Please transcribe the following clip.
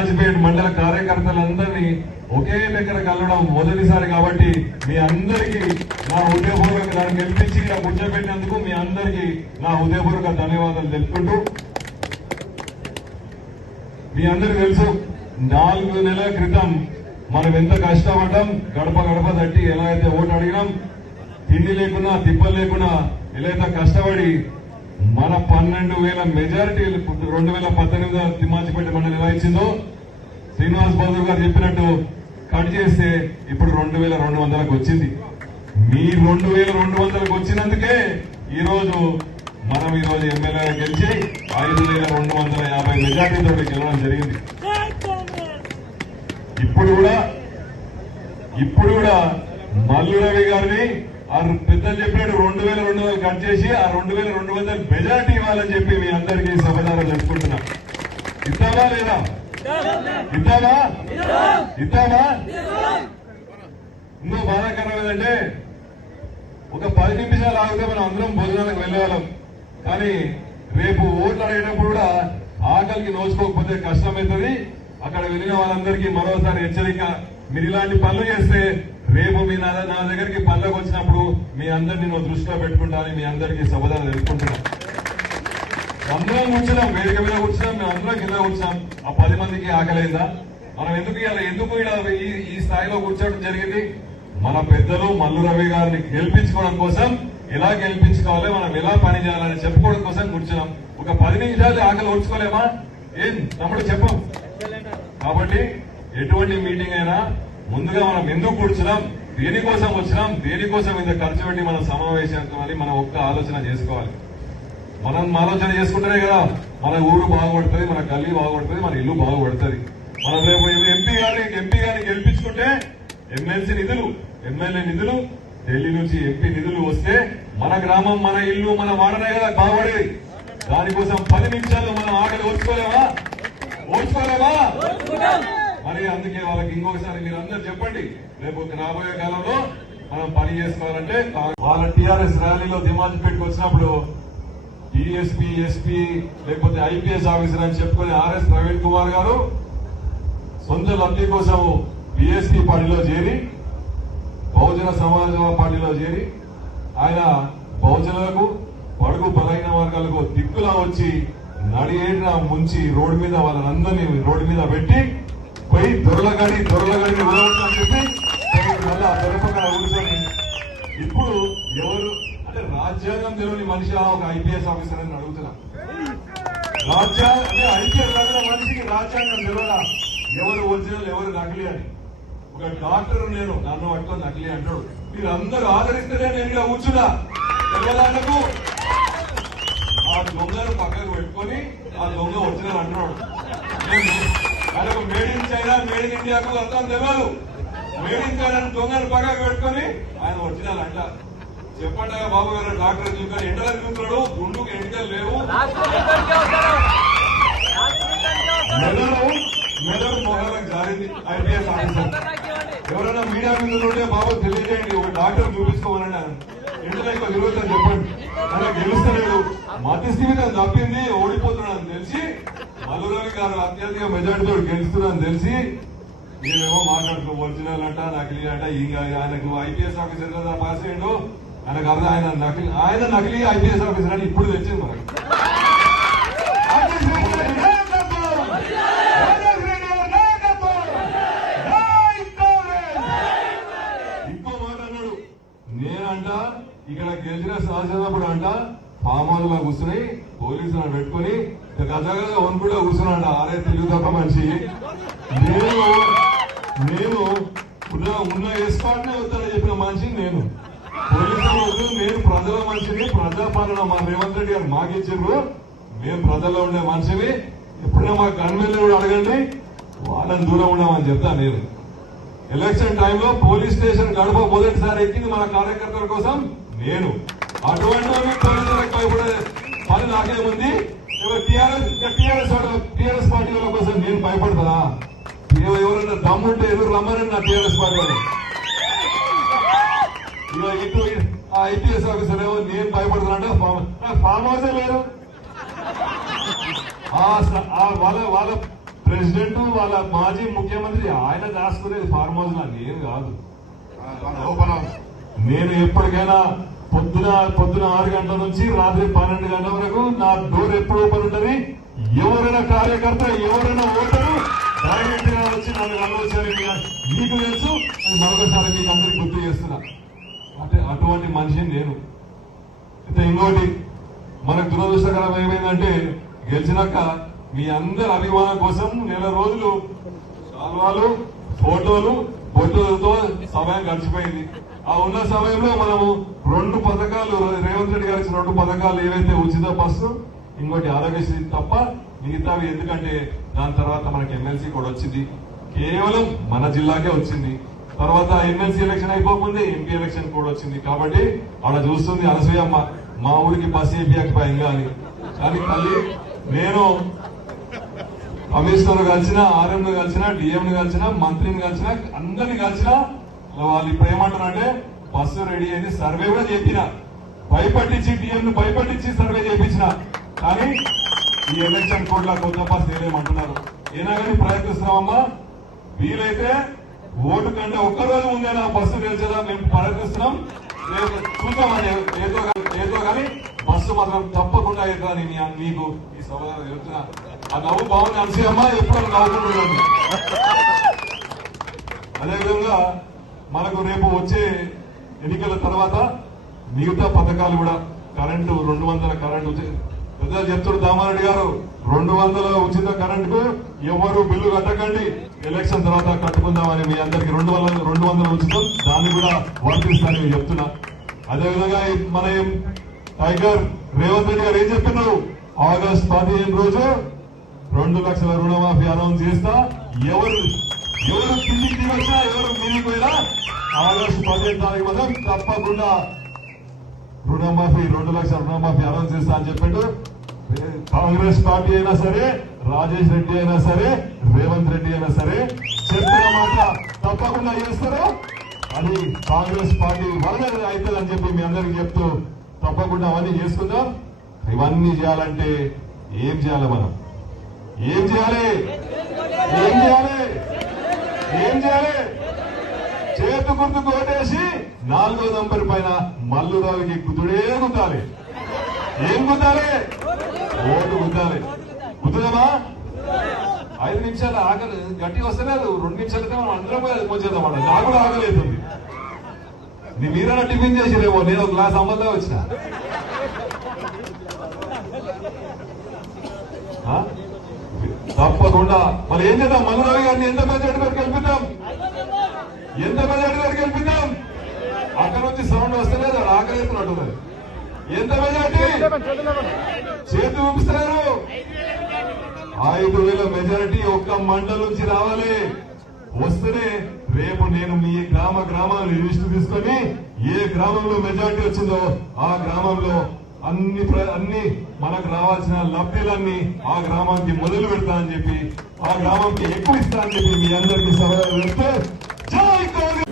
తిమ్మాజిపేట మండల కార్యకర్తలందరినీ ఒకే దగ్గర కలవడం మొదటిసారి కాబట్టి మీ అందరికీ నా హృదయపూర్వక నన్ను గెలిపించి ఇలా కూర్చోబెట్టినందుకు మీ అందరికీ నా హృదయపూర్వక ధన్యవాదాలు తెలుపుకుంటూ, మీ అందరికీ తెలుసు 4 నెలల క్రితం మనం ఎంత కష్టపడ్డాం, గడప గడప తట్టి ఎలా అయితే ఓటు అడిగినాం, తిండి లేకున్నా తిప్పలు లేకున్నా ఎలా అయితే కష్టపడి మన 12,000 మెజారిటీ 2018 తిమ్మాజిపేట మండలి ఎలా ఇచ్చిందో శ్రీనివాస్ బాబు గారు చెప్పినట్టు కట్ చేస్తే ఇప్పుడు 2,200కు వచ్చింది. మీ 2,200కు వచ్చినందుకే మనం ఈ రోజు ఎమ్మెల్యే గెలిచి 5,250 మెజార్టీతో గెలవడం జరిగింది. ఇప్పుడు కూడా మల్లు రవి గారిని పెద్దలు చెప్పినట్టు 2,200 కట్ చేసి ఆ 2,200 మెజార్టీ ఇవ్వాలని చెప్పి మీ అందరికీ సమాధానం తెలుసుకుంటున్నా. ఇద్దామా లేదా? ఇద్దామా? ఇంకో బాధాకరం ఏంటంటే ఒక 10 నిమిషాలు ఆగితే మనం అందరం భోజనాలకు వెళ్ళేవాళ్ళం. కానీ రేపు ఓట్లు అడిగేటప్పుడు కూడా ఆకలికి నోచుకోకపోతే కష్టమవుతుంది. అక్కడ వెళ్ళిన వాళ్ళందరికీ మరోసారి హెచ్చరిక, మీరు ఇలాంటి పనులు చేస్తే రేపు మీ నా దగ్గరికి పనులకు వచ్చినప్పుడు మీ అందరినీ నేను దృష్టిలో పెట్టుకుంటానని మీ అందరికీ సమాధానం తెలుసుకుంటున్నాం. అందరం కూర్చున్నాం, వేదిక మీద కూర్చున్నాం, మేము అందరం కింద కూర్చున్నాం. ఆ 10 మందికి ఆకలైందా? మనం ఎందుకు ఈ స్థాయిలో కూర్చోవడం జరిగింది? మన పెద్దలు మల్లు రవి గారిని గెలిపించుకోవడం కోసం, ఎలా గెలిపించుకోవాలి, మనం ఎలా పని చేయాలని చెప్పుకోవడం కోసం కూర్చున్నాం. ఒక 10 నిమిషాలు ఆకలి ఓర్చుకోలేమా? ఏం తమ్ముడు చెప్పం. కాబట్టి ఎటువంటి మీటింగ్ అయినా ముందుగా మనం ఎందుకు కూర్చున్నాం, దేనికోసం వచ్చినాం, దేనికోసం ఇంత ఖర్చు పెట్టి మనం సమావేశం కావాలి, మనం ఒక్క ఆలోచన చేసుకోవాలి. మనం ఆలోచన చేసుకుంటేనే కదా మన ఊరు బాగుపడుతుంది, మన గల్లీ బాగుపడుతుంది, మన ఇల్లు బాగుపడుతుంది. మనం రేపు ఎంపీ గారిని గెలిపించుకుంటే ఎమ్మెల్సీ నిధులు, ఎమ్మెల్యే నిధులు, ఢిల్లీ నుంచి ఎంపీ నిధులు వస్తే మన గ్రామం, మన ఇల్లు, మన వాడనే కదా బాగుపడేది. దానికోసం 10 నిమిషాల్లో మనం ఆకలి ఓర్చుకోలేమా? మరి అందుకే వాళ్ళకి ఇంకొకసారి మీరు అందరూ చెప్పండి, రేపు రాబోయే కాలంలో మనం పని చేసుకోవాలంటే వాళ్ళ టీఆర్ఎస్ ర్యాలీలో తిమ్మాజిపేటకు వచ్చినప్పుడు డిఎస్పీ, ఎస్పీ లేకపోతే ఐపీఎస్ ఆఫీసర్ అని చెప్పుకునే ఆర్ఎస్ ప్రవీణ్ కుమార్ గారు సొంత లబ్ధి కోసం బీఎస్పీ పార్టీలో చేరి, బహుజన సమాజ్ పార్టీలో చేరి ఆయన బహుజనులకు, బడుగు బలైన వర్గాలకు దిక్కులా వచ్చి నడియేడిన ముంచి రోడ్డు మీద వాళ్ళందరినీ రోడ్డు మీద పెట్టి పోయి దొరలగడి అని చెప్పి మళ్ళా దొరపగా కూర్చొని ఇప్పుడు ఎవరు అంటే రాజ్యాంగం తెలియని మనిషి ఒక ఐపీఎస్ ఆఫీసర్ అని అడుగుతున్నా. అంటే ఐపీఎస్ రాసిన మనిషికి రాజ్యాంగం తెలియదా ఎవరు ఒరిజినల్ ఎవరు నకిలీ అని? ఒక డాక్టర్ నేను నన్ను పట్టుకొని నకిలీ అంటాడు. మీరు అందరూ ఆదరిస్తేనే నేను ఇలా కూర్చున్నా. తెలంగాణకు ఆ దొంగను పక్కకు పెట్టుకొని ఆ దొంగ ఒరిజినల్ అంటున్నాడు. వాళ్ళకు made in China, made in ఇండియాకు అర్థం తెలియదు. మేడ్ ఇన్ చైనా దొంగను పక్కకు పెట్టుకొని ఆయన ఒరిజినల్ అంట. చెప్పండి బాబు గారు, డాక్టర్ చూసుకొని ఎండలకు చూస్తున్నాడు, గుండుకు ఎన్నికలు లేవు, మెదడు మొహాలకు జారింది ఐపీఎస్ ఆఫీసర్. ఎవరైనా మీడియా మీద ఉంటే బాబు తెలియజేయండి, ఒక డాక్టర్ చూపించుకోవాలండి. ఎండలకు తిరుగుతుందని చెప్పండి. అలా గెలుస్తలేడు, మధ్యస్థితిగా తప్పింది, ఓడిపోతున్నాడని తెలిసి మల్లు రవి గారు అత్యధిక మెజార్టీతో గెలుస్తున్నాడని తెలిసి మేమేమో మాట్లాడుతున్నాం ఒరిజినల్ అంట, నకిలీ అంట. ఆయనకు ఐపీఎస్ ఆఫీసర్ కదా పాస్ అయ్యిండు, ఆయనకు అర్థం ఆయన నకిలీ ఐపీఎస్ ఆఫీసర్ అని ఇప్పుడు తెచ్చింది మనకు. ఇంకో మాట అన్నాడు, నేనంట ఇక్కడ గెలిచిన శాసనప్పుడు అంట ఫామ్ హౌస్ లో కూర్చుని పోలీసులను పెట్టుకుని గజగజ వణుకుడా కూర్చున్నాడు. ఆరే తెలుగు తప్ప మనిషి. నేను ఉన్న ఎస్పాట్నే వస్తానని చెప్పిన మనిషిని నేను. పోలీసులు వద్దు, నేను ప్రజల మనిషిని, ప్రజాపాలన మా రేవంత్ రెడ్డి గారు మాకు ఇచ్చిండ్రు, మేము ప్రజల్లో ఉండే మనిషిని. ఎప్పుడైనా మా కన్వెన్లు కూడా అడగండి, వాళ్ళని దూరం ఉండమని చెప్తా. నేను ఎలక్షన్ టైంలో పోలీస్ స్టేషన్ గడప మొదటిసారి ఎక్కింది మన కార్యకర్తల కోసం నేను. అటువంటి పోలీసులకు భయపడే పని నాకేముంది? టీఆర్ఎస్ పార్టీ వాళ్ళ కోసం నేను భయపడతా? ఎవరైనా దమ్ముంటే ఎదురు రమ్మనండి నా టీఆర్ఎస్ పార్టీ వాళ్ళు. ఇటు ఐపీఎస్ ఆఫీసర్ ఏమో నేను భయపడుతున్నా, ఫామ్ హౌసే లేదు. వాళ్ళ ప్రెసిడెంట్ వాళ్ళ మాజీ ముఖ్యమంత్రి ఆయన దాచుకునేది ఫార్మ్ హౌస్ నా నేను కాదు. నేను ఎప్పటికైనా పొద్దున 6 గంటల నుంచి రాత్రి 12 గంటల వరకు నా డోర్ ఎప్పుడు ఓపెన్ ఉంటుంది. ఎవరైనా కార్యకర్త ఎవరైనా ఓటరు డైరెక్ట్ గా వచ్చి నన్ను కలవచ్చని మీకు తెలుసు. మరొకసారి మీకు అందరికి గుర్తు చేస్తున్నా. అంటే అటువంటి మనిషిని నేను. అయితే ఇంకోటి మనకు దురదృష్టకరం ఏమైందంటే గెలిచినాక మీ అందరి అభిమానం కోసం నెల రోజులు శాల్వాలు ఫోటోలు బొట్టులతో సమయం గడిచిపోయింది. ఆ ఉన్న సమయంలో మనము 2 పథకాలు రేవంత్ రెడ్డి గారి 2 పథకాలు ఏవైతే ఉచిత బస్సు ఇంకోటి ఆరోగ్యశ్రీ తప్ప మిగతావి ఎందుకంటే దాని తర్వాత మనకి ఎమ్మెల్సీ కూడా వచ్చింది. కేవలం మన జిల్లాకే వచ్చింది. తర్వాత ఎమ్మెల్సీ ఎలక్షన్ అయిపోతుంది, ఎంపీ ఎలక్షన్ కూడా వచ్చింది. కాబట్టి అలా చూస్తుంది అనసూయమ్మ మా ఊరికి బస్ ఏపీయకపోయిందా అని. కానీ తల్లి నేను కమిషనర్ కలిసిన, ఆర్ఎం ను కలిసిన, డిఎం ను కలిసిన, మంత్రిని కలిసిన, అందరిని కలిసిన వాళ్ళు ఇప్పుడు ఏమంటారంటే బస్సు రెడీ అయింది. సర్వే కూడా చెప్పిన, భయపట్టించి డిఎం ను భయపట్టించి సర్వే చేయించిన. కానీ ఈ ఎలక్షన్ కోడ్ లా కొత్త బస్సు వేయలేమంటున్నారు. అయినా కానీ ప్రయత్నిస్తున్నామమ్మా. వీలైతే ఓటు కంటే ఒక్కరోజు ముందే నా బస్సు తెలిసేదా మేము ప్రయత్నిస్తున్నాం. చూద్దామని ఏదో కానీ బస్సు మాత్రం తప్పకుండా అవుతుందని మీకు ఈ సభలో చెప్తున్నా. ఆ నవ్వు బాగుంది అనసూయమ్మ, ఎప్పుడు నవ్వుకుంటున్నాను. అదేవిధంగా మనకు రేపు వచ్చే ఎన్నికల తర్వాత మిగతా పథకాలు కూడా కరెంటు 200 కరెంటు పెద్దలు చెప్తాడు దామారెడ్డి గారు 200 ఉచిత కరెంటుకు ఎవరు బిల్లు కట్టకండి, ఎలక్షన్ తర్వాత కట్టుకుందామని మీ అందరికి 200 ఉచితం దాన్ని కూడా వర్తిస్తానని చెప్తున్నా. అదేవిధంగా మన టైగర్ రేవంత్ రెడ్డి గారు ఏం చెప్తున్నారు, ఆగస్టు 15 రోజు 2 లక్షల రుణమాఫీ అనౌన్స్ చేస్తా. ఎవరు కిందికి దిగొచ్చినా ఎవరు మీదికి పోయినా ఆగస్టు 15 తారీఖు మాత్రం తప్పకుండా రుణమాఫీ 2 లక్షల రుణమాఫీ అనౌన్స్ చేస్తా అని చెప్పిండు. కాంగ్రెస్ పార్టీ అయినా సరే, రాజేష్ రెడ్డి అయినా సరే, రేవంత్ రెడ్డి అయినా సరే చెప్పిన మాట తప్పకుండా చేస్తారు. అది కాంగ్రెస్ పార్టీ వల్ల అవుతుందని చెప్పి మీ అందరికి చెప్తూ తప్పకుండా అవన్నీ చేసుకుందాం. ఇవన్నీ చేయాలంటే ఏం చేయాలి మనం? ఏం చేయాలి? చేతు గుర్తు కోటేసి 4వ నంబర్ పైన మల్లురావుకి గుద్దుడే గుద్దాలి. ఏం గుద్దాలి? ఓటు గుద్దాలి. గుద్దుదామా? 5 నిమిషాలు ఆకలి గట్టిగా వస్తలేదు. 2 నిమిషాలకే మనం అందరం పోచేద్దాం. నాకు కూడా ఆకలిస్తుంది. మీరైనా టిఫిన్ చేసిరేమో, నేను ఒక గ్లాస్ అమ్మల్లా వచ్చిన. తప్పకుండా మరి ఏం చేద్దాం? మల్లురావు గారిని ఎంత మెజార్టీ వరకు గెలిపిద్దాం? అక్కడ నుంచి సౌండ్ వస్తలేదు, ఆకలి ఎత్తున్నట్టున్నది. ఎంత మెజార్టీ? చేతి చూపిస్తున్నారు. 5,000 మెజారిటీ ఒక్క మండలం నుంచి రావాలి. వస్తేనే రేపు నేను మీ గ్రామాన్ని లిస్టు తీసుకొని ఏ గ్రామంలో మెజారిటీ వచ్చిందో ఆ గ్రామంలో అన్ని మనకు రావాల్సిన లబ్ధిలన్నీ ఆ గ్రామానికి మొదలు పెడతానని చెప్పి, ఆ గ్రామానికి ఎక్కువ ఇస్తానని చెప్పి మీ అందరికీ సభ పెడితే జై కాంగ్రెస్.